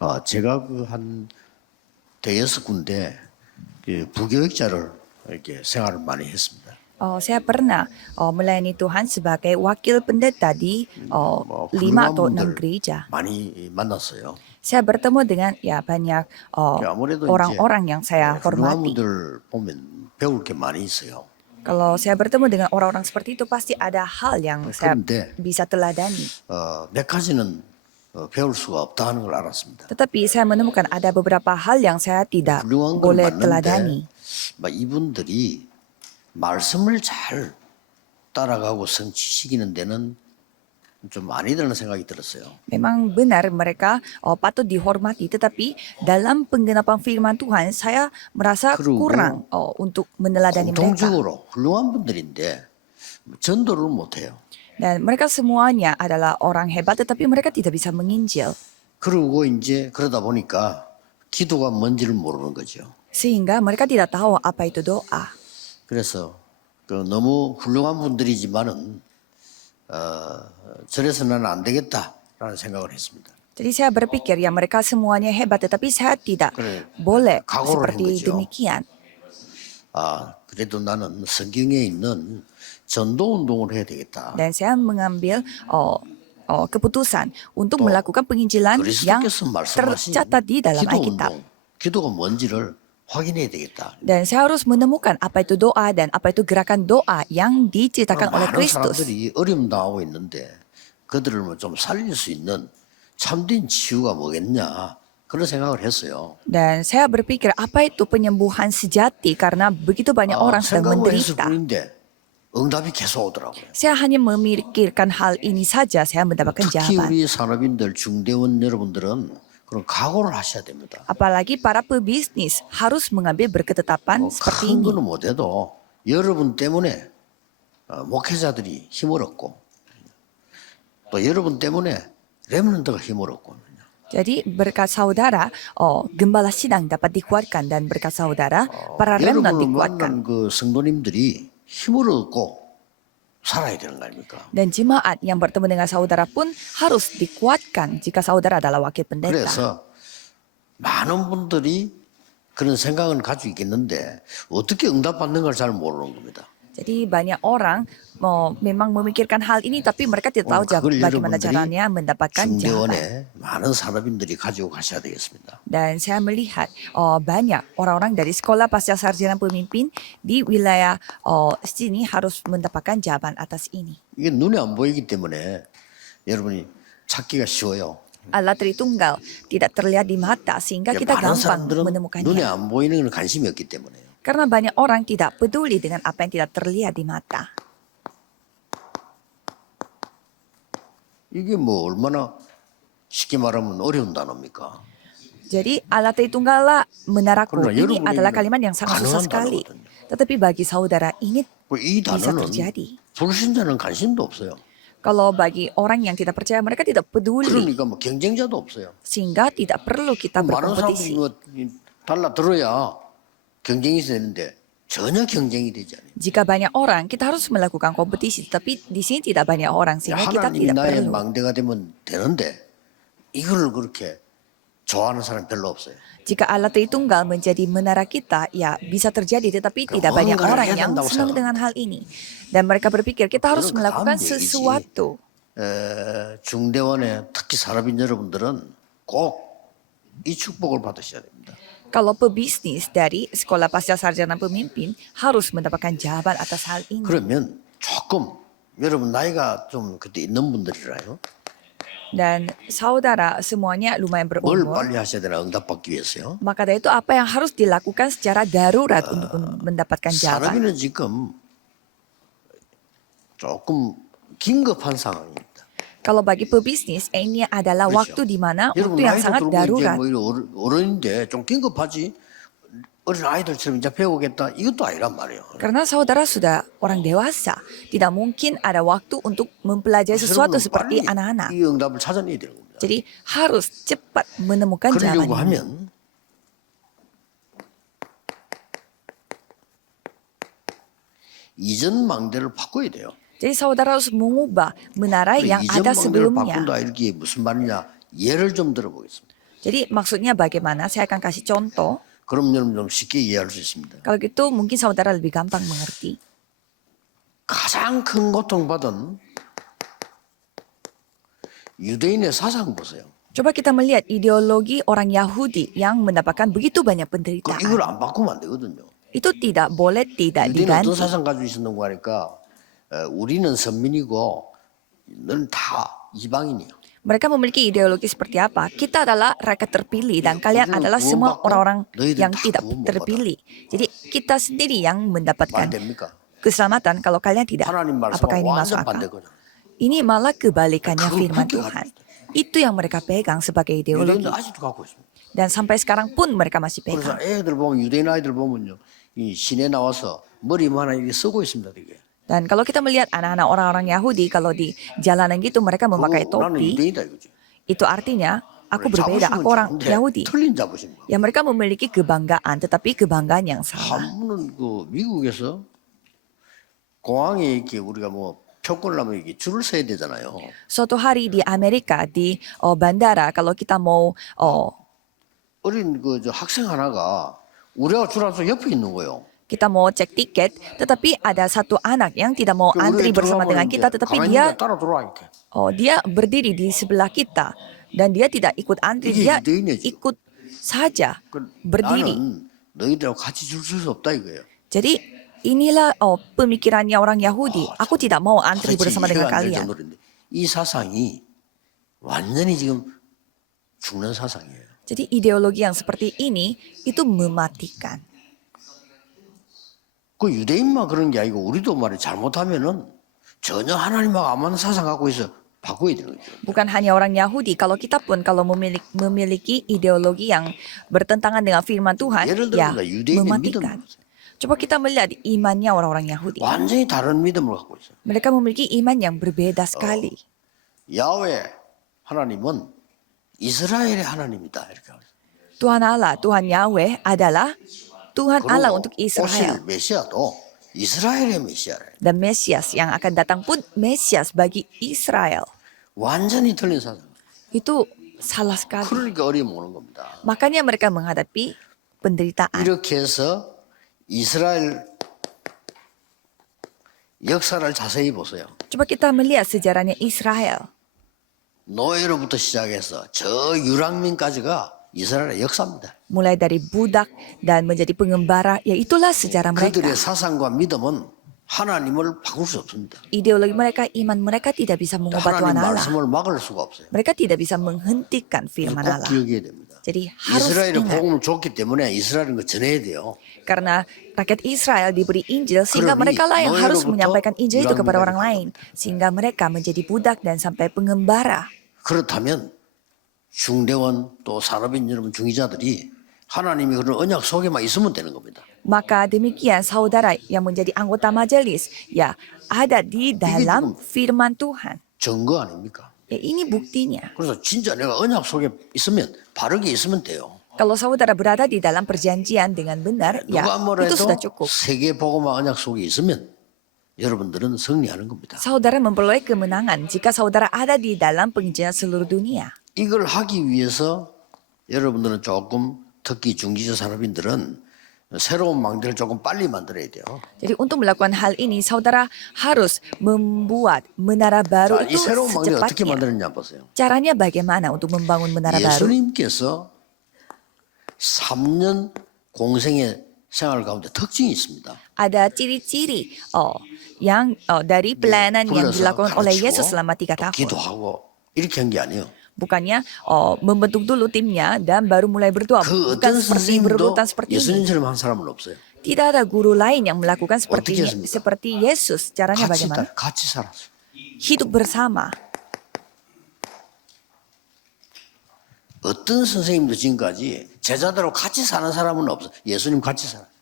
제가 그 한 대여섯 군데 그 부교육자를 이렇게 생활을 많이 했습니다. Saya pernah melayani Tuhan sebagai wakil pendeta di 5 훌륭한 atau 6 분들 gereja. 많이 만났어요. Saya bertemu dengan banyak 아무래도 이제 orang-orang yang saya 훌륭한 hormati. 분들 보면 배울 게 많이 있어요. Kalau saya bertemu dengan orang-orang seperti itu pasti ada hal yang saya 그런데 bisa teladani. 몇 가지는 배울 수가 없다는 걸 알았습니다. Tetapi saya menemukan ada beberapa hal yang saya tidak 훌륭한 건 boleh 맞는데 teladani. 이분들이 말씀을 잘 따라가고 성취시키는 데는 좀 아니라는 생각이 들었어요. Memang benar mereka patut dihormati, tetapi dalam penggenapan firman Tuhan saya merasa 그리고 kurang untuk meneladani mereka. 공통적으로 훌륭한 분들인데 전도를 못해요. Dan mereka semuanya adalah orang hebat, tetapi mereka tidak bisa menginjil. 그러고 이제 그러다 보니까 기도가 뭔지를 모르는 거죠. Sehingga mereka tidak tahu apa itu doa. 그래서 그 너무 훌륭한 분들이지만은 저래서는 안 되겠다라는 생각을 했습니다. Jadi saya berpikir ya mereka semuanya hebat, tetapi saya tidak 그래, boleh 각오를 한 seperti 거죠. demikian. 그래도 나는 성경에 있는 전도 운동을 해야 되겠다. Dan saya mengambil keputusan untuk 또 melakukan penginjilan yang 그리스도께서 말씀하신 tercatat di dalam 기도 Alkitab. 운동, 기도가 뭔지를 확인해야 되겠다. Dan saya harus menemukan apa itu doa dan apa itu gerakan doa yang diceritakan oleh 많은 Kristus. 사람들이 어려움 당하고 있는데 그들을 좀 살릴 수 있는 참된 치유가 뭐겠냐 그런 생각을 했어요. Dan saya berpikir apa itu penyembuhan sejati karena begitu banyak orang sedang 생각만 했을 menderita. 뿐인데 응답이 계속 오더라고요. Saya hanya memikirkan hal ini saja, saya mendapatkan 특히 jawaban. 우리 산업인들 중대원 여러분들은 그런 각오를 하셔야 됩니다. Apalagi para pebisnis harus mengambil berketetapan seperti 큰 ini. 거는 못해도 여러분 때문에 목회자들이 힘을 얻고 또 여러분 때문에 렘넌트가 힘을 얻고 Jadi berkat saudara, gembala sidang dapat dikuatkan dan berkat saudara, para remnant 여러분을 dikuatkan. 만난 그 성도님들이 힘을 얻고 살아야 되는 거 아닙니까? Dan jemaat yang bertemu dengan saudara pun harus dikuatkan jika saudara adalah wakil pendeta. 그래서 많은 분들이 그런 생각은 가지고 있겠는데 어떻게 응답받는 걸 잘 모르는 겁니다. Jadi banyak orang memang memikirkan hal ini tapi mereka tidak tahu 그걸 bagaimana 여러분들이 caranya mendapatkan jawaban. 중대원에 많은 산업인들이 가지고 가셔야 되겠습니다. Dan saya melihat banyak orang-orang dari sekolah pasca sarjana pemimpin di wilayah sini harus mendapatkan jawaban atas ini. 이게 눈에 안 보이기 때문에 여러분이 찾기가 쉬워요. Allah Tritunggal tidak terlihat di mata sehingga kita 많은 gampang 사람들은 눈에 menemukannya. 안 보이는 건 관심이 없기 때문에요. Karena banyak orang tidak peduli dengan apa yang tidak terlihat di mata. 이게 뭐 얼마나 쉽게 말하면 어려운 단어입니까? Jadi Allah Tritunggal menaraku 그러나 ini 여러분에게는 adalah kalimat yang sangat susah 가능한 sekali. 단어거든요. Tetapi bagi saudara ini 이 bisa 단어는 terjadi. 불신자는 관심도 없어요. Kalau bagi orang yang tidak percaya mereka tidak peduli. 그러니까 뭐 경쟁자도 없어요. Sehingga tidak perlu kita 많은 berkompetisi. 사람들이 뭐 달라들어야 경쟁이 되는데 전혀 경쟁이 되지 않아요. Jika banyak orang, kita harus melakukan kompetisi. Tapi di sini tidak banyak orang, sehingga kita 하나님이 tidak 나의 perlu. 망대가 되면 되는데 이걸 그렇게 좋아하는 사람 별로 없어요. Jika Allah Tritunggal menjadi menara kita, ya bisa terjadi. Tetapi tidak banyak 뭔가를 orang 해야 yang 된다고 senang 생각합니다. dengan hal ini. Dan mereka berpikir kita harus 그런 melakukan 가운데 있지. sesuatu. 중대원의 특히 산업인 여러분들은 꼭 이 축복을 받으셔야 됩니다. Kalau pebisnis dari sekolah pasca sarjana pemimpin harus mendapatkan jawaban atas hal ini. 그러면 조금 여러분 나이가 좀 그때 있는 분들이라요. Dan saudara semuanya lumayan 뭘 berumur. 빨리 하셔야 되나 응답받기 위해서요. Maka dari itu apa yang harus dilakukan secara darurat untuk mendapatkan jawaban. 산업인은 지금 조금 긴급한 상황입니다. Kalau bagi pebisnis, ini adalah 그렇죠. waktu di mana 여러분 waktu yang 나이도 sangat 들고 이제 darurat. 뭐 어른인데 좀 긴급하지. 어린 아이들처럼 이제 배우겠다. 이것도 아니란 말이에요. Karena saudara sudah orang dewasa, tidak mungkin ada waktu untuk mempelajari sesuatu 여러분은 seperti 빨리 anak-anak. 이 응답을 찾아내야 되는 겁니다. Jadi harus cepat menemukan 그러려고 jawaban ini. 하면 이전 망대를 바꿔야 돼요. Jadi saudara harus mengubah menara yang 이전 ada 망대를 sebelumnya. 바꾼다 이게 무슨 말이냐? 예를 좀 들어보겠습니다. Jadi maksudnya bagaimana? Saya akan kasih contoh. 그럼 여러분 좀 쉽게 이해할 수 있습니다. Kalau gitu mungkin saudara lebih gampang mengerti. 가장 큰 고통받은 유대인의 사상 보세요. Coba kita melihat ideologi orang Yahudi yang mendapatkan begitu banyak 이걸 penderitaan. 안 바꾸면 안 되거든요. Itu tidak boleh tidak 유대인은 어떤 diganti. 사상 가지고 있었는고 하니까 우리는 선민이고 너는 다 이방인이야. Mereka memiliki ideologi seperti apa? Kita adalah rakyat terpilih dan kalian adalah semua orang-orang yang tidak terpilih. Jadi kita sendiri yang 말 mendapatkan 됩니까? keselamatan kalau kalian tidak. 하나님 Apakah 말씀과 ini masuk 완전 akal? 반대거든요. Ini malah kebalikannya 그걸 firman 그렇게 Tuhan. 가지고 Itu yang mereka pegang sebagai ideologi. 유대인도 아직도 갖고 있습니다. Dan sampai sekarang pun mereka masih 그래서 pegang. 애들 보면 유대인 아이들 보면요, 이 시내 나와서 머리만 하나 이렇게 쓰고 있습니다, 되게. Dan kalau kita melihat anak-anak orang-orang Yahudi kalau di jalanan gitu mereka memakai 나는 topi, 유대인이다 이거지. itu artinya aku 그래, berbeda, 자부심은 aku orang 좋은데 Yahudi. 틀린 자부심. Ya mereka memiliki kebanggaan tetapi kebanggaan yang salah. 한 번은 그 미국에서 공항에 이렇게 우리가 뭐 표권을 하면 이렇게 줄을 서야 되잖아요. Suatu hari di Amerika di bandara kalau kita mau 어린 그 저 학생 하나가 우리가 줄 안서 옆에 있는 거예요. kita mau cek tiket tetapi ada satu anak yang tidak mau antri bersama dengan kita tetapi dia 따라 들어와 이렇게. dia berdiri di sebelah kita dan dia tidak ikut antri, 이게 dia 유대인이지. ikut saja 그 berdiri. 나는 너희들하고 같이 줄 수 없다 이거예요. Jadi inilah pemikirannya orang Yahudi. Aku tidak mau antri 도대체 bersama dengan 이해가 안 될 kalian. 정도인데 이 사상이 완전히 지금 죽는 사상이에요. Jadi ideologi yang seperti ini itu mematikan. 그 유대인만 그런 게 아니고 우리도 말이 잘못하면은 전혀 하나님하고 안 맞는 사상 갖고 있어 바꿔야 되는 거죠. Bukan hanya orang Yahudi, kalau kita pun kalau memiliki ideologi yang bertentangan dengan firman Tuhan, 예를 ya 들면 유대인의 mematikan. 믿음 Coba kita melihat imannya orang-orang Yahudi. 완전히 다른 믿음을 갖고 있어요. Mereka memiliki iman yang berbeda sekali. 야훼 하나님은 이스라엘의 하나님이다 이렇게 하죠. Tuhan Allah, Tuhan Yahweh adalah Tuhan Allah 그리고 untuk Israel. 오실 메시아도 이스라엘의 메시아래. Dan Mesias yang akan datang pun Mesias bagi Israel. 완전히 틀린 사상. Itu salah sekali. 그러니까 어려움 오는 겁니다. Makanya mereka menghadapi penderitaan. 이렇게 해서 이스라엘 역사를 자세히 보세요. Coba kita melihat sejarahnya Israel. 노예로부터 시작해서 저 유랑민까지가 이스라엘의 역사입니다. Mulai dari budak dan menjadi pengembara, ya itulah sejarah mereka. 그들의 사상과 믿음은 하나님을 바꿀 수 없습니다. Ideologi mereka, iman mereka tidak bisa mengubah Tuhan 하나님 Allah. 말씀을 막을 수가 없어요. Mereka tidak bisa menghentikan firman 꼭 Allah. 기억해야 됩니다. Jadi harus 이스라엘의 ingat. 복음을 줬기 때문에 이스라엘은 그 전해야 돼요. Karena rakyat Israel diberi Injil sehingga 그러니 mereka lah yang harus 너희로부터 menyampaikan Injil itu kepada orang 유랑민까지 lain. Sehingga mereka menjadi budak dan sampai pengembara. 그렇다면 중대원 또 산업인 여러분 중위자들이 하나님이 그런 언약 속에만 있으면 되는 겁니다. Maka demikian saudara yang menjadi anggota majelis ya ada di dalam firman Tuhan. 증거 아닙니까? Ya ini buktinya. 그래서 진짜 내가 언약 속에 있으면 바르게 있으면 돼요. Kalau saudara berada di dalam perjanjian dengan benar, ya 누가 뭐래도 itu sudah cukup. 세계 복음화 언약 속에 있으면 여러분들은 승리하는 겁니다. Saudara memperoleh kemenangan jika saudara ada di dalam penginjilan seluruh dunia. 이걸 하기 위해서 여러분들은 조금 특히 중지자 산업인들은 새로운 망대를 조금 빨리 만들어야 돼요. Jadi untuk melakukan hal ini, saudara harus membuat menara baru 자, 이 itu 새로운 망대 어떻게 secepatnya. 만드느냐 보세요. Caranya bagaimana untuk membangun menara baru? 예수님께서 3년 공생의 생활 가운데 특징이 있습니다. Ada ciri-ciri yang dari pelayanan yang 불러서 dilakukan oleh 가르치고 Yesus selama 3 tahun. 기도하고 이렇게 한 게 아니에요. Bukannya membentuk dulu timnya dan baru mulai berdoa. 그 Bukan 어떤 seperti 선생님도 berurutan seperti ini. 예수님처럼 한 사람은 없어요. Tidak ada guru lain yang melakukan 어떻게 했습니까? seperti Yesus. Caranya bagaimana? 같이 살았어요. Hidup bersama. 어떤 선생님도 지금까지 제자들하고 같이 사는 사람은 없어요. 예수님 같이 살아요.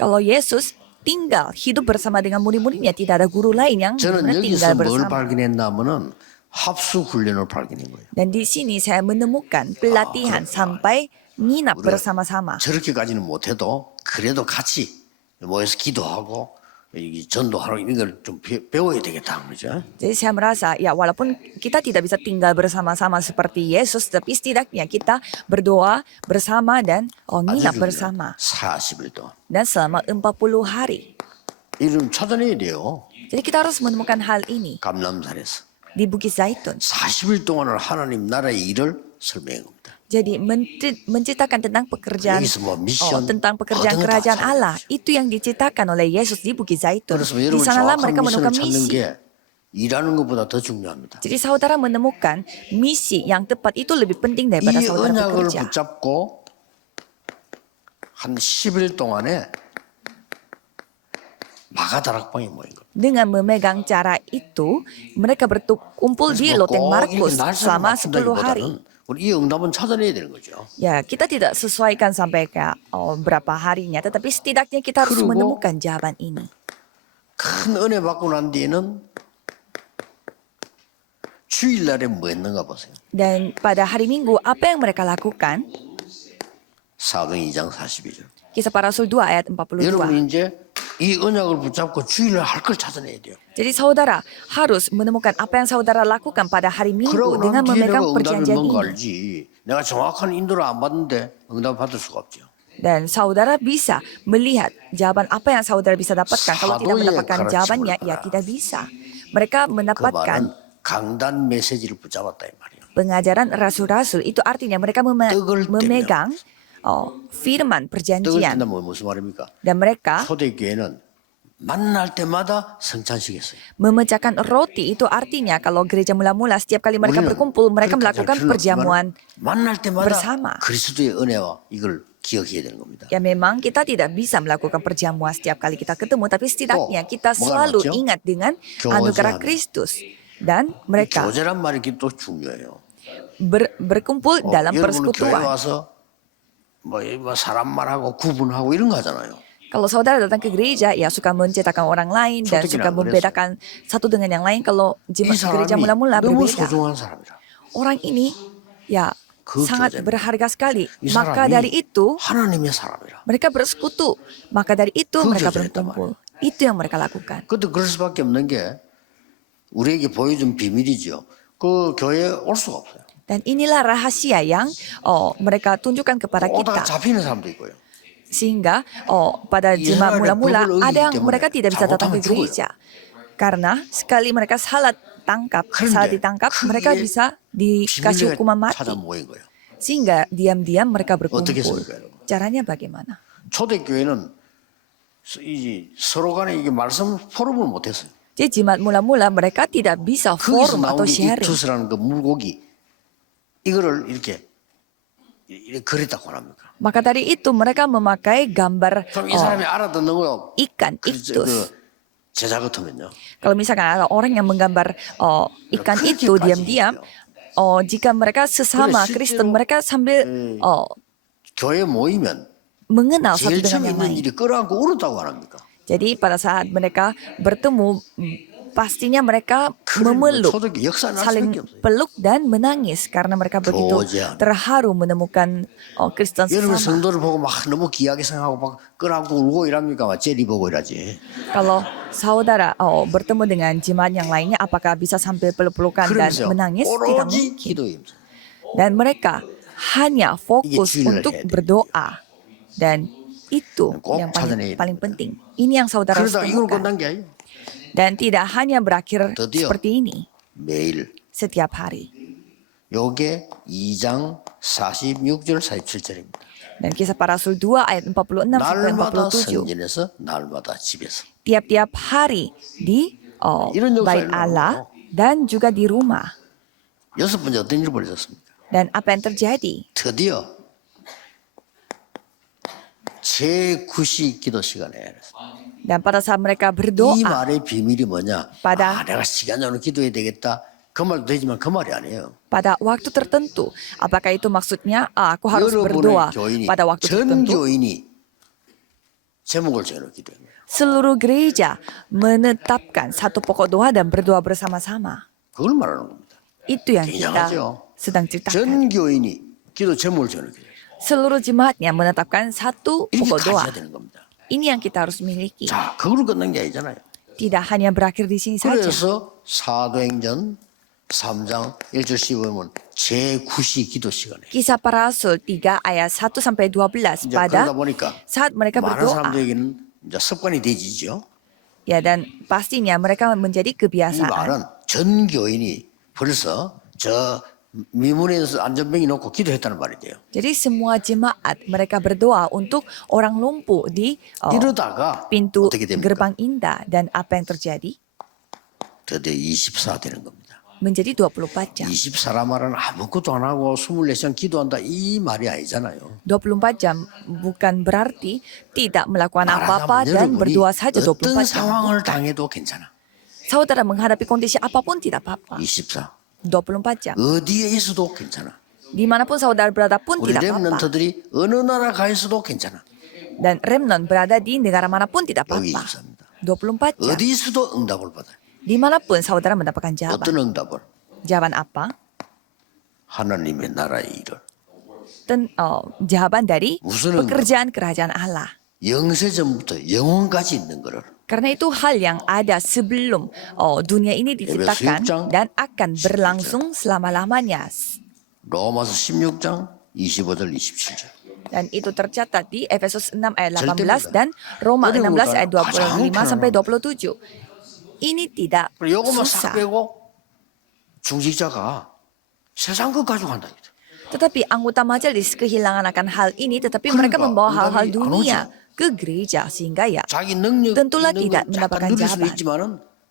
Kalau Yesus tinggal hidup bersama dengan murid-muridnya, tidak ada guru lain yang 저는 benar-benar 여기서 tinggal 뭘 bersama. 발견했냐면은 합수 훈련을 발견한 거예요. Dan di sini saya menemukan pelatihan sampai nginap bersama-sama. 저렇게까지는 못해도 그래도 같이 모여서 기도하고 이 전도하러 이런 걸 좀 배워야 되겠다 그죠? Jadi saya merasa ya walaupun kita tidak bisa tinggal bersama-sama seperti Yesus, tapi setidaknya kita berdoa bersama dan 아주 nginap 중요한 bersama. 40일 동안 Dan selama 40 hari. 이름 찾아내야 돼요. Jadi kita harus menemukan hal ini 감람산에서 di Bukit Zaitun. 40일 동안을 하나님 나라의 일을 설명한 겁니다. Jadi menceritakan tentang pekerjaan 여기서 뭐 미션 tentang pekerjaan 어떤 거 다 kerajaan 찾아내는 Allah. Itu yang diceritakan oleh Yesus di Bukit Zaitun. 그래서 Di 여러분 sanalah 정확한 mereka menemukan 미션을 찾는 misi. 게 일하는 것보다 더 중요합니다. Jadi saudara menemukan misi yang tepat itu lebih penting 이 daripada saudara 언약을 bekerja. 붙잡고 한 10일 동안에 마가다락방에 모인 겁니다. Dengan memegang cara itu, mereka berkumpul di Loteng Markus selama 10 hari. 우리 이 응답은 찾아내야 되는 거죠. Ya, kita tidak sesuaikan sampai ke berapa harinya, tetapi setidaknya kita harus 그리고 menemukan jawaban ini. 큰 은혜 받고 난 뒤에는 주일날에 뭐 했는가 보세요. Dan pada hari Minggu, apa yang mereka lakukan? 사도행 2장 42절. Kisah Para Rasul 2 ayat 42. 여러분 이제 이 언약을 붙잡고 주일날 할 걸 찾아내야 돼요. Jadi saudara harus menemukan apa yang saudara lakukan pada hari Minggu 그러고 dengan 난 뒤에 내가 memegang 응답이 perjanjian 뭔가 ini. 알지. 내가 정확한 인도를 안 받는데 응답 받을 수가 없죠. Dan saudara bisa melihat jawaban apa yang saudara bisa dapatkan. Kalau tidak 사도의 mendapatkan 가르침을 jawabannya, ya 따라. tidak bisa. Mereka 그 mendapatkan 말은 강단 메시지를 붙잡았다 이 말이에요. pengajaran rasul-rasul. Itu artinya mereka 떡을 memegang firman 떡을 perjanjian. 뜬다면 무슨 말입니까? Dan mereka 초대교회는 만날 때마다 성찬식 했어요. memecahkan roti. Itu artinya kalau gereja mula-mula setiap kali mereka 우리는 berkumpul, mereka 그렇게 melakukan 잘 필요 perjamuan. 없지만 만날 때마다 bersama. 그리스도의 은혜와 이걸 기억해야 되는 겁니다. Ya memang kita tidak bisa melakukan perjamuan setiap kali kita ketemu, tapi setidaknya kita 뭐가 selalu 남았죠? ingat dengan 교제하는. anugerah Kristus. Dan mereka 교제란 말이 또 중요해요. berkumpul dalam 여러분 교회 persekutuan. 와서 뭐 사람 말하고 구분하고 이런 거 하잖아요. Kalau saudara datang ke gereja, ya suka mencetakkan orang lain dan Contohnya suka 그랬어요. membedakan satu dengan yang lain. Kalau 이 jemaat gereja 사람이 mula-mula 너무 berbeda. 소중한 사람이라. Orang ini ya 그 sangat 교제는 berharga sekali. 이 Maka dari 사람이 itu 하나님의 사람이라. mereka bersekutu. Maka dari itu 그 mereka 교제를 했단 berkumpul. Itu yang mereka lakukan. 그것도 그럴 수밖에 없는 게 우리에게 보여준 비밀이죠. 그 교회에 올 수가 없어요. Dan inilah rahasia yang mereka tunjukkan kepada 오다가 kita. 잡히는 사람도 있고요. Sehingga pada jemaat Israel mula-mula 법을 ada yang 어기기 mereka 때문에 tidak bisa datang ke 잘못하면 죽어요. gereja. Karena sekali mereka salah 그런데 ditangkap, 그게 mereka bisa dikasih hukuman 비밀리에 mati. 찾아 모인 거예요. Sehingga diam-diam mereka 어떻게 berkumpul. 했습니까, 여러분? Caranya bagaimana? 초대교회는 서로 간에 이게 말씀 포럼을 못했어요. Jadi jemaat mula-mula mereka tidak bisa 거기서 forum 나온 atau 게 sharing. 이투스라는 그 물고기 이거를 이렇게 그렸다고 합니까? Maka dari itu mereka memakai gambar 그럼 이 사람이 알아듣는 거 ikan, 그 iktus. 제자 같으면요. Kalau misalkan ada orang yang menggambar ikan 그렇게 itu diam-diam, 빠지겠죠. jika mereka sesama 그래, Kristen, 실제로, mereka sambil 교회 모이면 mengenal satu 제일 dengan 처음 yang 있는 lain. 일이 끌어안고 울었다고 합니까? Jadi pada saat mereka bertemu, pastinya mereka 그런 memeluk, 초대교회 역사 날 saling 수밖에 없어요. peluk dan menangis karena mereka begitu 교제하는. terharu menemukan Kristen 여러분 sesama. 성도를 보고 막 너무 귀하게 생각하고 막 끌어안고 울고 이랍니까? 막 젤리 보고 이러지. Kalau saudara bertemu dengan jemaat yang lainnya, apakah bisa sambil peluk-pelukan dan 그러면서 menangis? Tidak 오로지 mungkin. 기도에 Dan mereka hanya fokus 이게 주일날 untuk 해야 돼. berdoa. Dan itu 꼭 yang 찾아내야 paling 됩니다. penting. Ini yang saudara harus 그러다 이걸 temukan. 끝난 게 아니에요. Dan tidak hanya berakhir 드디어 seperti ini 매일 setiap hari. 요게 2장 46절 47절입니다. Dan kisah para rasul 2 ayat 46 sampai 날마다 47. 성전에서 날마다 집에서. Tiap-tiap hari di 이런 역사 bait Allah dan juga di rumah. 여섯 번째 어떤 일이 벌어졌습니까? Dan apa yang terjadi? 드디어 제9시 기도 시간에 Dan pada saat mereka 이 berdoa, 말의 비밀이 뭐냐? pada- 내가 시간 나누 기도해야 되겠다. 그 말도 되지만 그 말이 아니에요. pada waktu tertentu. Apakah itu maksudnya aku harus 여러분의 berdoa 교인이 pada waktu 전 tertentu? 교인이 제목을 정해놓은 기도예요. Seluruh gereja menetapkan satu pokok doa dan berdoa bersama-sama. 그걸 말하는 겁니다. Itu yang kita 굉장하죠. sedang ceritakan. 전 교인이 기도 제목을 정해놓은 기도예요. Seluruh jemaatnya menetapkan satu 이렇게 pokok doa. 가져야 되는 겁니다. Ini yang kita harus miliki. 자, 그걸로 끝난 게 아니잖아요. Tidak hanya berakhir di sini saja. 그래서 사도행전 3장 1절 15면 제9시 기도 시간에 Kisah para Rasul 3 ayat 1 sampai 12 이제 그러다 pada 보니까 saat mereka 많은 berdoa. 사람들에게는 이제 습관이 되지죠. Ya, dan pastinya mereka menjadi 이 kebiasaan. 말은 전 교인이 벌써 저 미문에서 안전병이 놓고 기도했다는 말이에요. Jadi semua jemaat mereka berdoa untuk orang lumpuh di 이러다가 pintu 어떻게 됩니까? gerbang indah. Dan apa yang terjadi? 드디어 24 되는 겁니다. Menjadi 24 jam. 24라 말은 아무것도 안 하고 24시간 기도한다 이 말이 아니잖아요. 24 jam bukan berarti tidak melakukan apa-apa 말하자면 dan 여러분이 berdoa saja 어떤 24 jam. 상황을 당해도 괜찮아. Saudara menghadapi kondisi apapun tidak apa-apa. 24. 24 jam. 어디에 있어도 괜찮아. Dimanapun saudara berada pun 우리 tidak apa-apa. 렘넌트들이 어느 나라 가 있어도 괜찮아. Dan remnant berada di negara manapun tidak 여기 apa-apa. 24입니다. 24 jam. 어디 있어도 응답을 받아요. Dimanapun saudara mendapatkan jawaban. 어떤 응답을? Jawaban apa? 하나님의 나라의 일을. Jawaban dari 무슨 응답? pekerjaan kerajaan Allah. 영세전부터 영원까지 있는 거를. Karena itu hal yang ada sebelum dunia ini diciptakan 16장, dan akan berlangsung selama-lamanya. 로마서 16장 25절 27절. Dan itu tercatat di Efesus 6 ayat 절대 18 못해. dan Roma 어디 16 ayat 가장 25 sampai 27. Ini tidak 그리고 요것만 싹 susah. 빼고 중직자가 세상 것 가지고 간다. Tetapi anggota majelis kehilangan akan hal ini, tetapi 그러니까 mereka membawa hal-hal 응답이 안 dunia 오죠. ke gereja sehingga ya 자기 능력 tentulah 있는 tidak 걸 mendapatkan 잠깐 누릴 수는 jawaban. 있지만은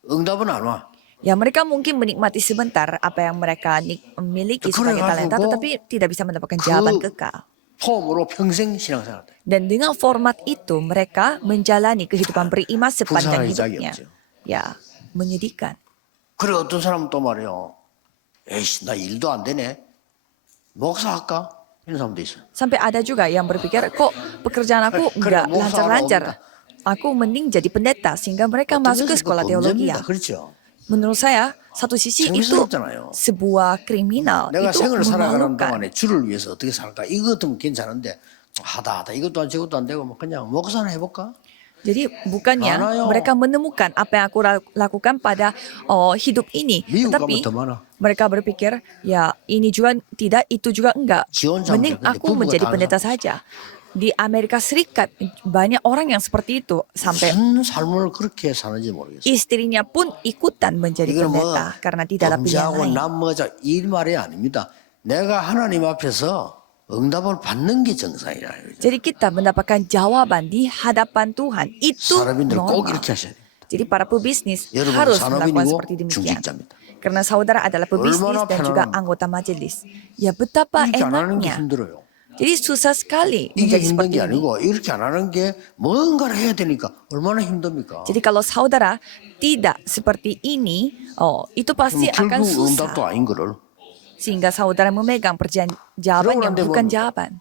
응답은 안 와. Ya mereka mungkin menikmati sebentar apa yang mereka miliki sebagai talenta, 그래가지고 tetapi tidak bisa mendapatkan jawaban 그 kekal. 폼으로 평생 신앙생활 돼. Dan dengan format itu mereka menjalani kehidupan beriman sepanjang 불쌍한 hidupnya. 이야기였죠. Ya, menyedihkan. 그래 어떤 사람은 또 말이요. 에이씨 나 일도 안 되네. 목사 할까? 이런 사람도 있어. Sampai ada juga yang berpikir, kok pekerjaan aku Kena nggak mau lancar-lancar. Aku mending jadi pendeta sehingga mereka masuk ke sekolah teologi ya. 그렇죠. Menurut saya, satu sisi itu 재밌었잖아요. sebuah kriminal. 내가 Itu 생을 살아가는 memalukan. 동안에 주를 위해서 어떻게 살까? 이거 같으면 괜찮은데 하다 이것도 안 저것도 안 되고 뭐 그냥 목사나 해볼까? Jadi bukannya Mana yo? mereka menemukan apa yang aku lakukan pada hidup ini. 미국 Tetapi 가면 더 많아. mereka berpikir, ya ini juga tidak, itu juga enggak. 지원자 Mending 근데 aku 부부가 menjadi 다 pendeta 하는 saja. Di Amerika Serikat banyak orang yang seperti itu. Sampai 무슨 삶을 그렇게 사는지 모르겠어. istrinya pun ikutan menjadi 이거는 뭐 pendeta karena tidak ada pilihan 범죄하고 lain. 남모자 이 말이 아닙니다. 내가 하나님 앞에서 응답을 받는 게 정상이라. Jadi kita mendapatkan jawaban di hadapan Tuhan. Itu 사람인들 꼭 normal. 이렇게 하셔야 돼요. Jadi para pebisnis 여러분은 harus melakukan 산업인이고 seperti demikian. 중직자입니다. Karena saudara adalah pebisnis 얼마나 dan juga 편안함. anggota majelis. Ya betapa 이렇게 안 하는 게 enaknya. 힘들어요. Jadi susah sekali 이게 menjadi 힘든 seperti 게 ini. 아니고 이렇게 안 하는 게 뭔가를 해야 되니까 얼마나 힘듭니까? Jadi kalau saudara tidak seperti ini, itu pasti 그럼 akan 결국 susah. 응답도 아닌 거를. Sehingga saudara memegang jawaban yang 그러고 bukan 뭡니까? jawaban.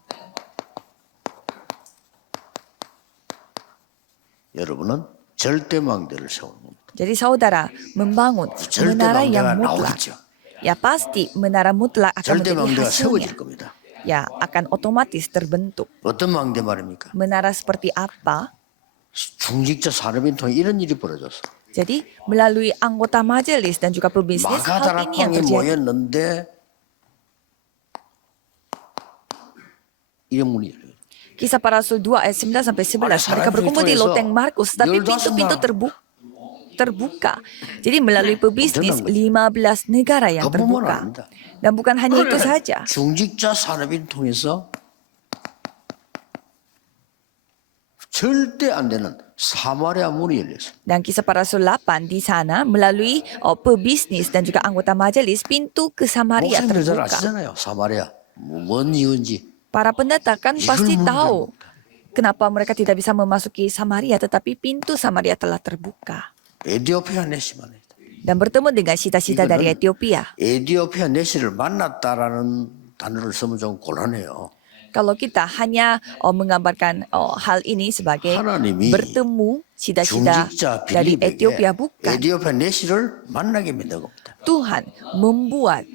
여러분은 절대망대를 세우는 겁니다. Jadi saudara membangun menara 절대망대가 yang mutlak. 나오겠죠. Ya pasti menara mutlak akan menjadi 절대망대가 hasilnya. 세워질 겁니다. Ya akan otomatis terbentuk. 어떤 망대 말입니까? Menara seperti apa? 중직자 산업인 통해 이런 일이 벌어졌어. Jadi melalui anggota majelis dan juga pebisnis hal ini yang 마가다락방에 terjadi. 모였는데 이런 문이 열려요. Kisah para Rasul 2 ayat 9 sampai 11. Oleh Mereka saran berkumpul di Filippo loteng Markus, tapi 15 pintu-pintu negara. terbuka. Jadi melalui pebisnis 엄청난 15 negara yang 그뿐만 terbuka. 아닙니다. Dan bukan hanya itu saja. 중직자 산업인 통해서 절대 안 되는 사마리아 문이 열렸어요. Dan kisah para Rasul 8 di sana melalui pebisnis dan juga anggota majelis pintu ke Samaria 목사님들 잘 terbuka. 아시잖아요. 사마리아 뭔 이유인지. Para pendeta kan pasti 이걸 tahu 모르는 kenapa mereka tidak bisa memasuki Samaria, tetapi pintu Samaria telah terbuka. 에디오피아 네시만 했다. Dan bertemu dengan cita-cita dari 이거는 Ethiopia. 에디오피아 네시를 만났다라는 단어를 쓰면 좀 곤란해요. Kalau kita hanya menggambarkan hal ini sebagai 하나님이 bertemu cita-cita 중직자 dari 빌립에게 Ethiopia, bukan. 에디오피아 네시를 만나게 만든 겁니다. Tuhan membuat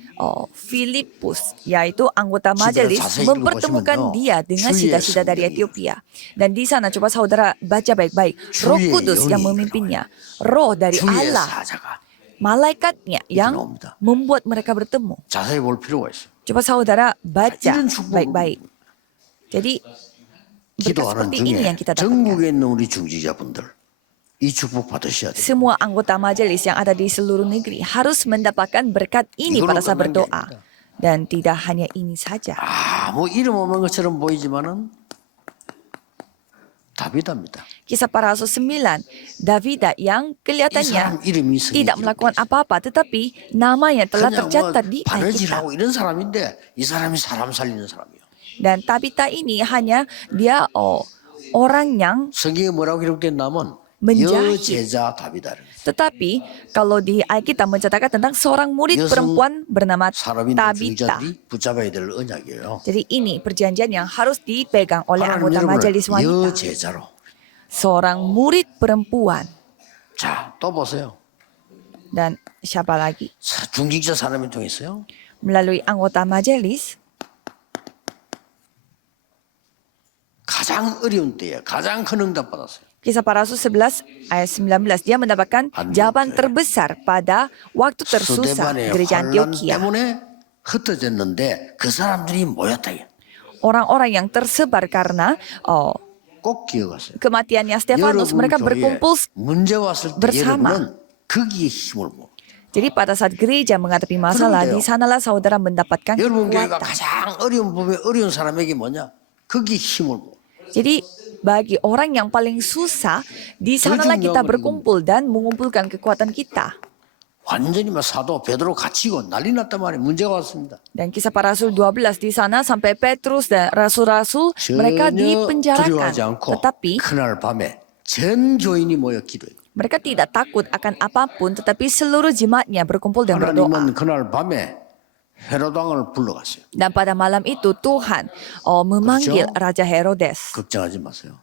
Filipus, yaitu anggota Saudara majelis, 자세히 mempertemukan 읽어보시면요. dia dengan 주의 sida-sida dari 성령이요. Ethiopia. Dan di sana coba saudara baca baik-baik. Roh 주의 Kudus yang 영이 memimpinnya. Roh dari 주의 Allah. 사자가 Malaikatnya yang na옵니다. membuat mereka bertemu. 자세히 볼 필요가 있어요. Coba saudara baca 이런 축복을 baik-baik. Jadi berkat 기도하는 seperti ini 중에 yang kita dapatkan. 전국에 있는 우리 중지자분들 이 축복 받으셔야 돼요. Semua anggota majelis yang ada di seluruh negeri harus mendapatkan berkat ini 이걸로 pada saat 끝난 게 berdoa. 아닙니다. Dan tidak hanya ini saja. 뭐 이름 없는 것처럼 보이지만은 다비다입니다. Kisah para Rasul 9, Davida yang 이 사람 kelihatannya 이름이 성경에 tidak melakukan 기록돼 있어요. apa-apa, tetapi namanya telah 그냥 뭐 tercatat di Alkitab. 바느질하고 이런 사람인데 이 사람이 사람 살리는 사람이에요. Dan Tabita ini hanya dia orang yang 성경에 뭐라고 기록됐냐면 menjahit. 여제자 다비다를. Tetapi kalau di Alkitab mencatatkan tentang seorang murid 여성 perempuan bernama 사람인 Tabita. 중지자들이 붙잡아야 될 언약이에요. Jadi ini perjanjian yang harus dipegang oleh 하나님 anggota majelis 여러분을 wanita. 여제자로. Seorang murid perempuan. 자, 또 보세요. Dan siapa lagi? 중직자 사람이 통했어요. Melalui anggota majelis, 가장 어려운 때에 가장 큰 응답 받았어요. Kisah para Rasul 11 ayat 19, dia mendapatkan jawaban terbesar pada waktu tersusah 스데반의 gereja 환란 Antioquia. 때문에 흩어졌는데 그 사람들이 모였다. Orang-orang yang tersebar karena 꼭 기억하세요. kematiannya Stefanus, mereka 여러분 교회에 berkumpul. 문제 왔을 때 bersama. 여러분은 거기에 힘을 모아. Jadi pada saat gereja menghadapi masalah, 그런데요. di sanalah saudara mendapatkan 여러분 교회가 kekuatan. 가장 어려운 부분에 어려운 사람에게 뭐냐? 거기에 힘을 모아. Jadi bagi orang yang paling susah, di sanalah kita berkumpul dan mengumpulkan kekuatan kita. 완전히 막 사도 베드로 갇히고 난리 났단 말이에요. 문제가 왔습니다. Dan kisah para Rasul 12 di sana sampai Petrus dan rasul-rasul mereka 전혀 dipenjarakan. 두려워하지 않고 Tetapi 그날 밤에 전 교인이 모여 기도해요. mereka tidak takut akan apapun, tetapi seluruh jemaatnya berkumpul dan berdoa. 하나님은 그날 밤에 헤롯 왕을 불러갔어요. Dan pada malam itu Tuhan memanggil 그렇죠? Raja Herodes. 걱정하지 마세요.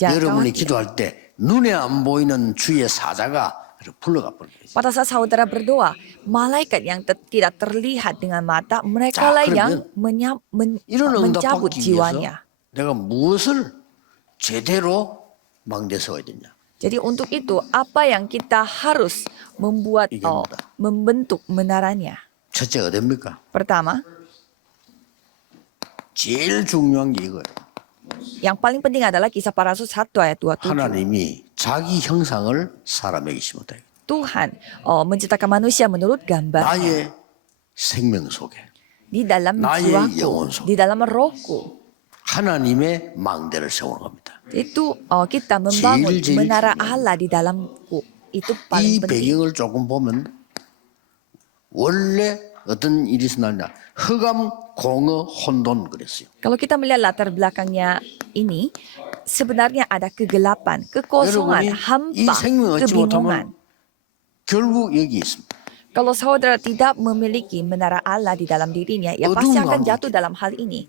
Jangan 여러분이 khawatir. 기도할 때 눈에 안 보이는 주의 사자가 불러가 버려요. Pada saat saudara berdoa, malaikat yang tidak terlihat dengan mata, mereka 자, lah yang 이런 응답 mencabut 받기 위해서 jiwanya. 내가 무엇을 제대로 망대 세워야 되냐? Jadi untuk itu, apa yang kita harus membuat, 이겁니다. membentuk menaranya? 첫째가 됩니까? Pertama, 제일 중요한 게 이거예요. yang paling penting adalah kisah para Rasul 1 ayat 27. 하나님이 자기 형상을 사람에게 심었다. Tuhan menciptakan manusia menurut gambar 나의 생명 속에 di dalam 나의 jiwaku, 영혼 속에. di dalam rohku. 하나님의 망대를 세우는 겁니다. Itu kita membangun 제일 menara 중요해요. Allah di dalamku. Itu 이 paling penting. 배경을 조금 보면 원래 어떤 일이 있었느냐? 흑암, 공허, 혼돈 그랬어요. Kalau kita melihat latar belakangnya ini, sebenarnya ada kegelapan, kekosongan, 여러분이 이 hampa, 생명 얻지 kebingungan. 못하면 결국 여기 있습니다. Kalau saudara tidak memiliki menara Allah di dalam dirinya, ya pasti 어두운 akan 가운데 jatuh dalam hal ini.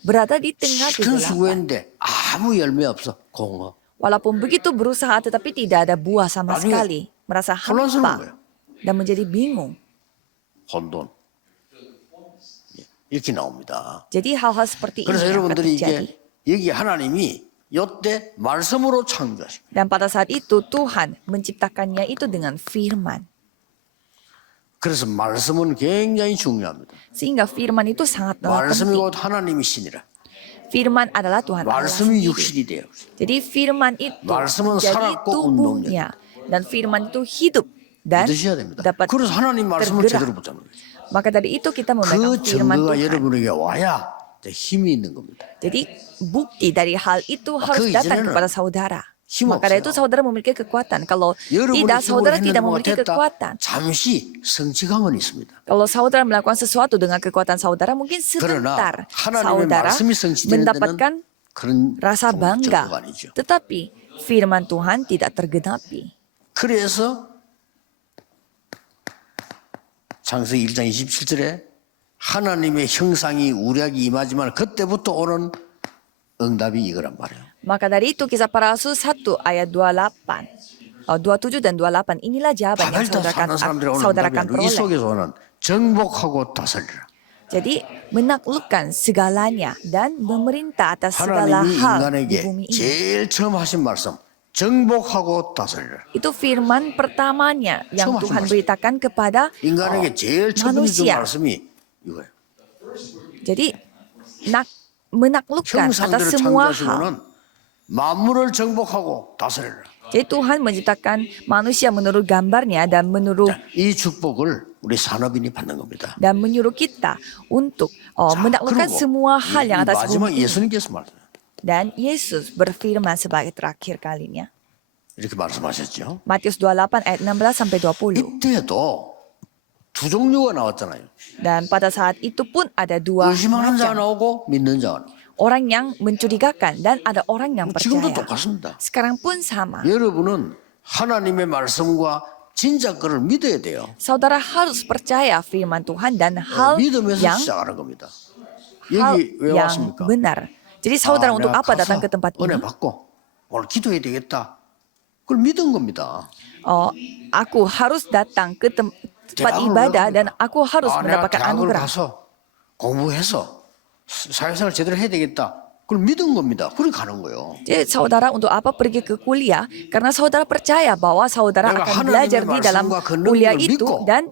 Berada di tengah 큰 kegelapan. 수고했는데 아무 열매 없어. 공허. Walaupun begitu berusaha tetapi tidak ada buah sama 나중에 sekali. Merasa 혼란스러운 hampa 거예요. dan menjadi bingung. 혼돈. 이렇게 나옵니다. Jadi hal-hal seperti ini 그래서 yang akan 여러분들이 terjadi. 이게 여기 하나님이 요때 말씀으로 창조하시고 Dan pada saat itu Tuhan menciptakannya itu dengan firman. 그래서 말씀은 굉장히 중요합니다. Sehingga firman itu sangatlah 말씀이 penting. 곧 하나님이시니라. Firman adalah Tuhan Allah 말씀이 sendiri. 육신이 돼요. Jadi firman itu 말씀은 jadi 살았고 tubuhnya. Dan firman itu hidup dan 믿으셔야 됩니다. dapat 그래서 하나님 말씀을 제대로 tergerak. 붙잡는 거죠. Maka dari itu kita memegang 그 firman 증거가 Tuhan. 여러분에게 와야 이제 힘이 있는 겁니다. Jadi bukti dari hal itu harus 그 datang 이전에는 kepada saudara. 힘 Maka dari itu 없어요. saudara memiliki kekuatan. Kalau 여러분이 tidak, 힘으로 saudara 했는 tidak 것 memiliki 같았다. kekuatan. 잠시 성취감은 있습니다. Kalau saudara melakukan sesuatu dengan kekuatan saudara, mungkin 그러나 sebentar 하나님의 saudara 말씀이 성취되는 mendapatkan 데는 그런 rasa bangga. 정도가 아니죠. Tetapi firman Tuhan tidak tergenapi. 그래서 창세기 1장 27절에 하나님의 형상이 우리에게 임하지만 그때부터 오는 응답이 이거란 말이에요. Maka dari itu kisah para rasul 1 ayat 28. 27 dan 28 inilah jawaban yang 바벨탑 사는 사람들이 오는 saudara 응답이 akan 아니고 이 peroleh. 속에서 오는 정복하고 다스리라. Jadi menaklukkan segalanya dan memerintah atas segala 하나님이 hal di 인간에게 bumi ini. 제일 처음 하신 말씀, 정복하고 다스리라. Itu firman pertamanya yang Cuma Tuhan masing-masing. beritakan kepada 인간에게 제일 첫 번째 준 manusia. 말씀이 이거예요. Jadi menaklukkan atas 형상대로 semua hal. 창조하시고는 만물을 정복하고 다스리라. Jadi Tuhan menciptakan manusia menurut gambarnya dan menurut 이 축복을 우리 산업인이 받는 겁니다. dan menyuruh kita untuk menaklukkan 그리고 semua hal 이 yang atas 마지막 bumi ini. 예수님께서 말씀 Dan Yesus berfirman sebagai terakhir kalinya. 이렇게 말씀하셨죠. Matius 28 ayat 16 sampai 20. 이때도 두 종류가 나왔잖아요. Dan pada saat itu pun ada dua 의심하는 자가 macam. 나오고 믿는 자가 나오고. Orang yang mencurigakan dan ada orang yang 지금도 percaya. 똑같습니다. Sekarang pun sama. 여러분은 하나님의 말씀과 진짜 거를 믿어야 돼요. Saudara harus percaya firman Tuhan dan hal 믿으면서 yang 시작하는 겁니다. hal 여기 왜 yang 왔습니까? benar. Jadi saudara untuk 내가 apa 가서 datang ke tempat 은혜 ini? 받고 오늘 기도해야 되겠다. 그걸 믿은 겁니다. Aku harus datang ke tempat 대학을 ibadah 올라갑니다. dan aku harus 내가 mendapatkan 대학을 anugerah. 가서 공부해서 사회생활 제대로 해야 되겠다. 그걸 믿은 겁니다. 그렇게 가는 거예요. Jadi saudara untuk apa pergi ke kuliah? Karena saudara percaya bahwa saudara 내가 akan 하나님의 belajar di dalam 말씀과 그 kuliah 능력을 itu 믿고 dan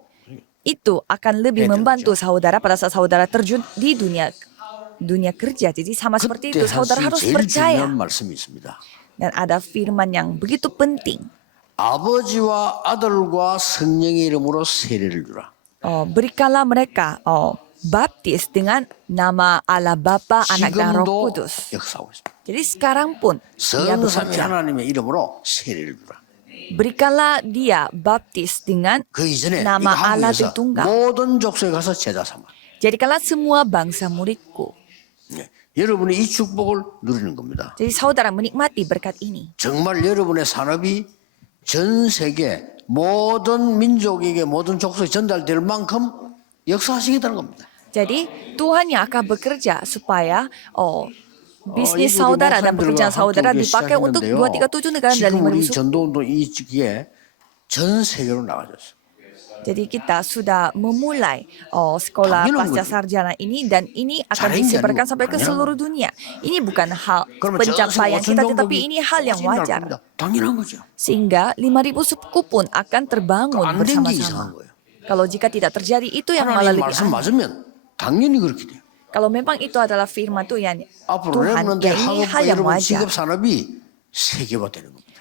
itu akan lebih 해야 membantu 되겠죠. saudara pada saat saudara terjun di dunia kerja. Jadi sama seperti 그때 itu saudara 하신 harus 제일 percaya. 중요한 말씀이 있습니다. Dan ada firman yang begitu penting. 아버지와 아들과 성령의 이름으로 세례를 주라. Berikanlah mereka baptis dengan nama Allah Bapa, Anak dan Roh 지금도 Kudus. 역사하고 있습니다. Jadi sekarang pun dia 성삼위 bekerja. 하나님의 이름으로 세례를 주라. Berikanlah dia baptis dengan 그 이전에 이거 nama 하기 Allah 위해서 Tritunggal. 모든 족속에 가서 제자 삼아. Jadikanlah semua bangsa muridku. 네. 여러분이 이 축복을 누리는 겁니다. Jadi saudara menikmati berkat ini. 정말 여러분의 산업이 전 세계 모든 민족에게 모든 족속에 전달될 만큼 역사하시겠다는 겁니다. Jadi Tuhan yang akan bekerja supaya bisnis 이거 우리 saudara dan 목사님들과 pekerjaan saudara 함께 dipakai untuk 시작했는데요. 237 negara dan 지금 우리 5,000 suku. 전도운동 이 기에 전 세계로 나가졌어요. Jadi kita sudah memulai sekolah 당연한 pasca 거죠. sarjana ini dan ini akan 잘한 게 disebarkan 아니고 sampai ke 당연한 seluruh dunia. Ini bukan hal 그러면 전 세계 pencapaian 5천 kita 종족이 tetapi ini hal yang 확진할 wajar. 겁니다. 당연한 거죠. Sehingga 5,000 suku pun akan terbangun 안 된 게 이상한 bersama-sama. 거예요. Kalau jika tidak terjadi itu yang malah 하나님 lebih 말씀 aneh. 맞으면 당연히 그렇게 돼요. Kalau memang itu adalah firman Tuhan, 앞으로 Tuhan 렘넌트 ya ini 학업과 hal yang 여러분 wajar. 직업 산업이 세계화되는 겁니다.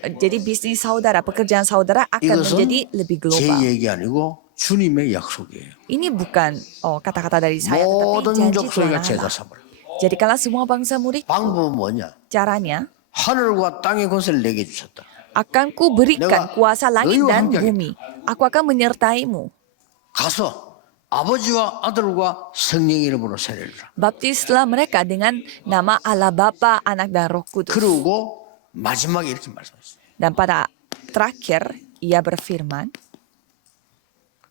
Jadi bisnis saudara, pekerjaan saudara akan 이것은 menjadi lebih 제 global. 얘기 아니고 주님의 약속이에요. Ini bukan kata-kata dari saya, tetapi 모든 janji 족속에 Tuhan 제자 Allah. 삼으라. Jadikanlah semua bangsa murid. 방법은 뭐냐? Caranya, 하늘과 땅의 권세를 내게 주셨다. akan ku berikan 내가 kuasa langit 너희와 dan 함께하겠다. bumi. Aku akan menyertaimu. 가서 아버지와 아들과 성령의 이름으로 세례를 주라. Baptislah mereka dengan nama Allah Bapa, Anak dan Roh Kudus. 그러고 마지막에 이렇게 말씀하셨어요. Dan pada terakhir, ia berfirman,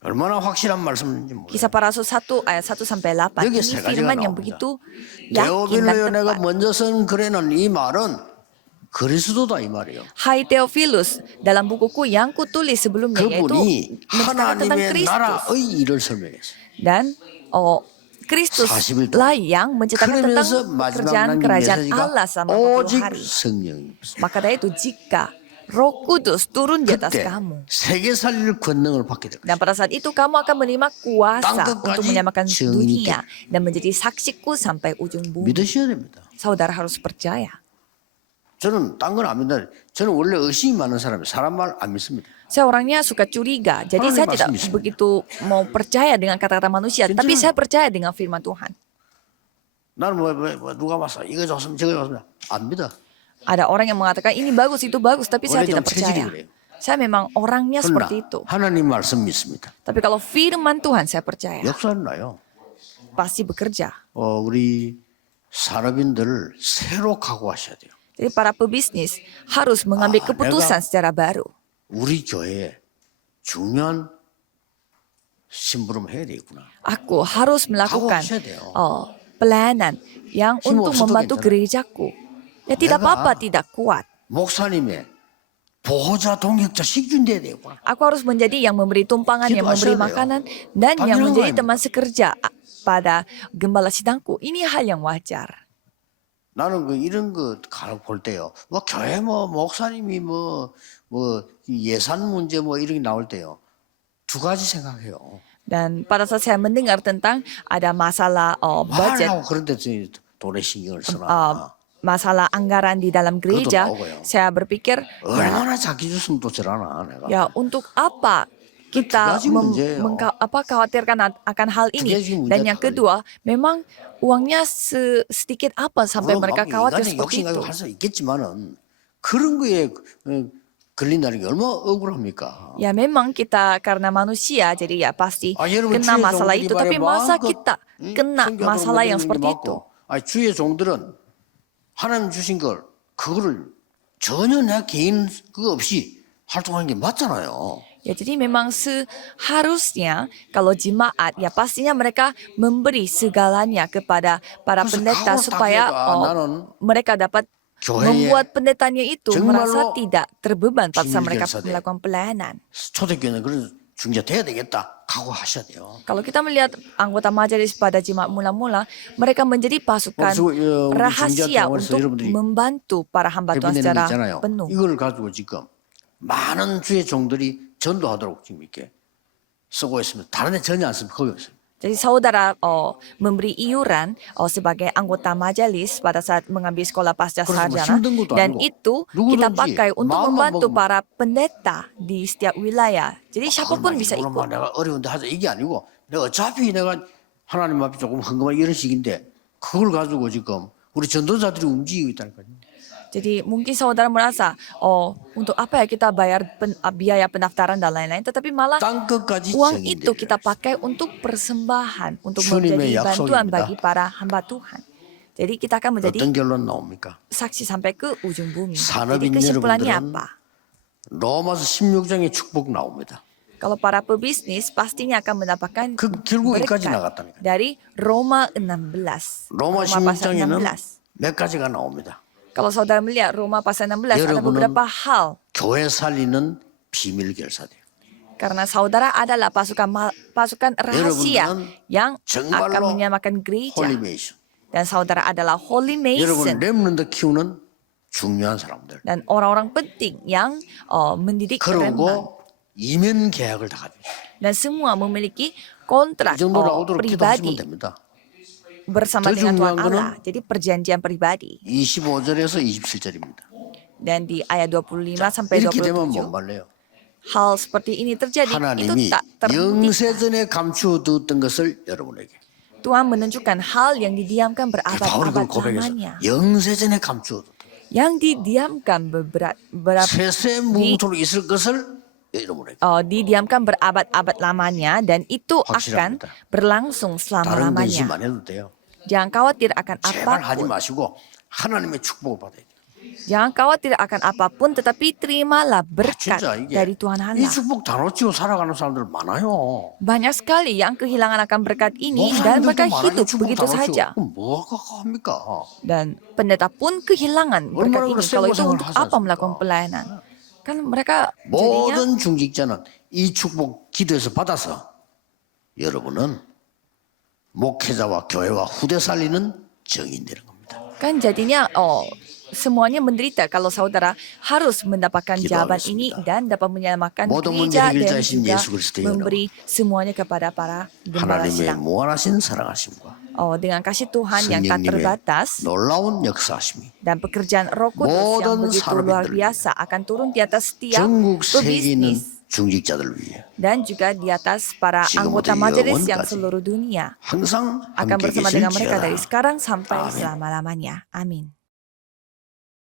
얼마나 확실한 말씀인지 모르겠어요. Kisah Para Rasul 1 ayat 1 sampai 8. 여기 Ini 세 가지가 firman yang 나옵니다. begitu yakin 데오빌로요 dan 내가 tepat. 먼저 쓴 글에는 이 말은 그리스도다 이 말이에요. Hai Theophilus, dalam bukuku yang kutulis sebelumnya yaitu 그분이 menceritakan tentang 하나님의 Kristus. 나라의 일을 설명했어요. Dan Kristus 40일 동안. lah yang menceritakan tentang 그러면서 마지막 pekerjaan 남긴 kerajaan 메시지가 Allah selama 40 오직 hari. 성령입니다. Maka dari itu jika Roh Kudus turun di atas 그때 kamu, 세계 살릴 권능을 받게 될 dan 것입니다. pada saat itu kamu akan menerima kuasa 땅끝까지 untuk menyamakan 증인이 dunia dan menjadi saksiku sampai ujung bumi. 믿으셔야 됩니다. Saudara harus percaya. 저는 딴 건 안 믿는다. 저는 원래 의심이 많은 사람이에요. 사람 말 안 믿습니다. Saya orangnya suka curiga, jadi 하나님 saya tidak 말씀이십니다. begitu mau percaya dengan kata-kata manusia, tapi saya percaya dengan firman Tuhan. 나는 누가 봤어? 이거 좋습니다. 저거 좋습니다. 안 믿어. Ada orang yang mengatakan ini bagus, itu bagus, tapi saya 원래 tidak 좀 체질이 percaya. 그래요. Saya memang orangnya 그러나 seperti itu. 하나님 말씀 믿습니다. Tapi kalau firman Tuhan saya percaya, 역사는 나요. pasti bekerja. 우리 산업인들을 새로 각오하셔야 돼요. Jadi para pebisnis harus mengambil keputusan secara baru. 우리 교회에 중요한 심부름 해야 되겠구나. Aku harus melakukan 각오하셔야 돼요. pelayanan yang 힘 untuk 없어도 membantu 괜찮아요. gerejaku. Ya tidak 내가 apa-apa tidak kuat. 목사님의 보호자, 동역자, 식준 돼야 되고. Aku harus menjadi yang memberi tumpangan, Gitu yang memberi aja, ya. makanan, dan yang Panggilan menjadi lain. teman sekerja pada gembala sidangku. Ini hal yang wajar. 나는 이런 거 볼 때요. 뭐 교회 목사님이 예산 문제 이런 게 나올 때요. 두 가지 생각해요. Dan pada saat saya mendengar tentang ada masalah 뭐 budget, 하려고 그런데 돈에 신경을 쓰나. masalah anggaran di dalam gereja, 나오고요. saya berpikir, 얼마나 자기 줬으면 또 저러나 내가. ya untuk apa kita gaji 문제예요. khawatirkan akan hal 두 ini. gaji 문제다, Dan yang kedua, memang uangnya sedikit apa sampai mereka khawatir 인간의 seperti 욕심 itu. 가지고 할 수 있겠지만은 그런 거에 걸린다는 게 얼마나 억울합니까? Ya memang kita karena manusia, jadi ya pasti 여러분 kena 주의 masalah 종들이 itu. Tapi 말이야, masa 마음껏, kita 응? kena 성경으로 masalah yang 만드는 게 seperti 맞고, itu? 주의 종들은 하나님 주신 걸 그거를 전혀 내 개인 그거 없이 활동하는 게 맞잖아요. Ya, jadi memang seharusnya kalau jemaat ya pastinya mereka memberi segalanya kepada para 그래서 pendeta 가오를 supaya 닦여가 나는 mereka dapat 교회에 membuat pendetanya itu 정말로 merasa tidak terbeban pada saat mereka 비밀결사대. melakukan pelayanan. 초대교회는 그런 중재 돼야 되겠다 각오하셔야 돼요. Kalau kita melihat anggota majelis pada jemaat mula-mula, mereka menjadi pasukan 우리 rahasia 중재학교에서 untuk 여러분들이 membantu para hamba Tuhan 대변되는 게 secara 있잖아요. penuh. 이걸 가지고 지금 많은 주의 종들이 전도하도록 지금 이렇게 쓰고 있습니다. 다른 데 전혀 안 씁니다. 거기 없어요. Jadi saudara memberi iuran sebagai anggota majelis pada saat mengambil sekolah pasca 그래서 뭐 sarjana, 힘든 것도 dan 아니고 itu kita 누구든지 pakai untuk 마음만 membantu 먹으면 para pendeta di setiap wilayah. Jadi siapapun bisa 물론 ikut. 내가 어려운데 하자 이게 아니고 내가 어차피 내가 하나님 앞에 조금 헌금하 이런 식인데 그걸 가지고 지금 우리 전도자들이 움직이고 있다니까요. Jadi mungkin saudara merasa, untuk apa ya kita bayar biaya pendaftaran dan lain-lain, tetapi malah 땅 끝까지 uang 증인되리라. itu kita pakai untuk persembahan, untuk 주님의 menjadi bantuan 약속입니다. bagi para hamba Tuhan. Jadi kita akan menjadi 어떤 결론 나옵니까? saksi sampai ke ujung bumi. 산업인 Jadi kesimpulannya 여러분들은 apa? 로마서 16장의 축복 나옵니다. Kalau para pebisnis pastinya akan mendapatkan 결국 여기까지 berkat 나갔다니까요. dari Roma 16. 로마 pasal 16장에는 16. 몇 가지가 나옵니다. Kalau saudara melihat Roma pasal 16 ada 여러분은 beberapa hal. 교회 살리는 비밀 결사돼요. Karena saudara adalah pasukan rahasia 여러분은 yang 정말로 akan menyamakan gereja. 홀리메이션. Dan saudara adalah Holy 여러분 Mason. 렘넌트 키우는 중요한 사람들. Dan orang-orang penting yang mendidik remnant. 그리고 이면 계약을 다 가지고 있어요. Dan semua memiliki 이 kontrak 정도 나오도록 기도하시면 pribadi 됩니다. bersama 더 dengan Tuhan 중요한 거는 Allah. Jadi perjanjian pribadi. 25절에서 27절입니다. Dan di ayat 25 sampai 이렇게 되면 27. 못 말려요. Hal seperti ini terjadi, itu 하나님이 tak terbukti. 영세전에 감추어두었던 것을 여러분에게. Tuhan menunjukkan hal yang didiamkan 바울이 berabad-abad 그걸 고백해서 lamanya. 영세전에 감추어뒀다. Yang didiamkan berapa 세세 무토록 있을 것을 여러분에게. didiamkan berabad-abad lamanya dan itu akan 확실합니다. berlangsung 다른 거 의심 selama-lamanya. 안 해도 돼요. Jangan khawatir akan 제발 하지 apapun. 마시고 하나님의 축복을 받아야 돼요. Jangan khawatir akan apapun, tetapi terimalah berkat 진짜 이게 dari Tuhan 이 Allah. 축복 다 놓치고 살아가는 사람들 많아요. Banyak sekali yang kehilangan akan berkat ini dan mereka hidup begitu saja. 그럼 뭐가 합니까? Dan pendeta pun kehilangan berkat 얼마나 ini. 그래 Kalau itu 생고생을 untuk 하지 apa 않습니까? melakukan pelayanan? Kan mereka jadinya 모든 중직자는 이 축복 기도에서 받아서 여러분은 목회자와 교회와 후대 살리는 정인 되는 겁니다. kan jadinya semuanya menderita kalau saudara harus mendapatkan jawaban ini 기도하겠습니다. dan dapat menyelamatkan 모든 문제 gereja dan 해결자이신 juga 예수 그리스도의 memberi semuanya kepada para gembala 하나님의 sidang. 무한하신 사랑하심과 Dengan kasih Tuhan yang tak 성령님의 terbatas 놀라운 역사하심이 dan pekerjaan Roh Kudus yang 모든 begitu luar 사람들을 biasa akan turun di atas setiap 전국 세계 있는 pebisnis 중직자들을 위해 dan juga di atas para 지금부터 anggota majelis yang 영원까지 seluruh dunia 항상 akan 함께 bersama dengan mereka 계실지어다. dari sekarang sampai 아멘. selama-lamanya. Amin.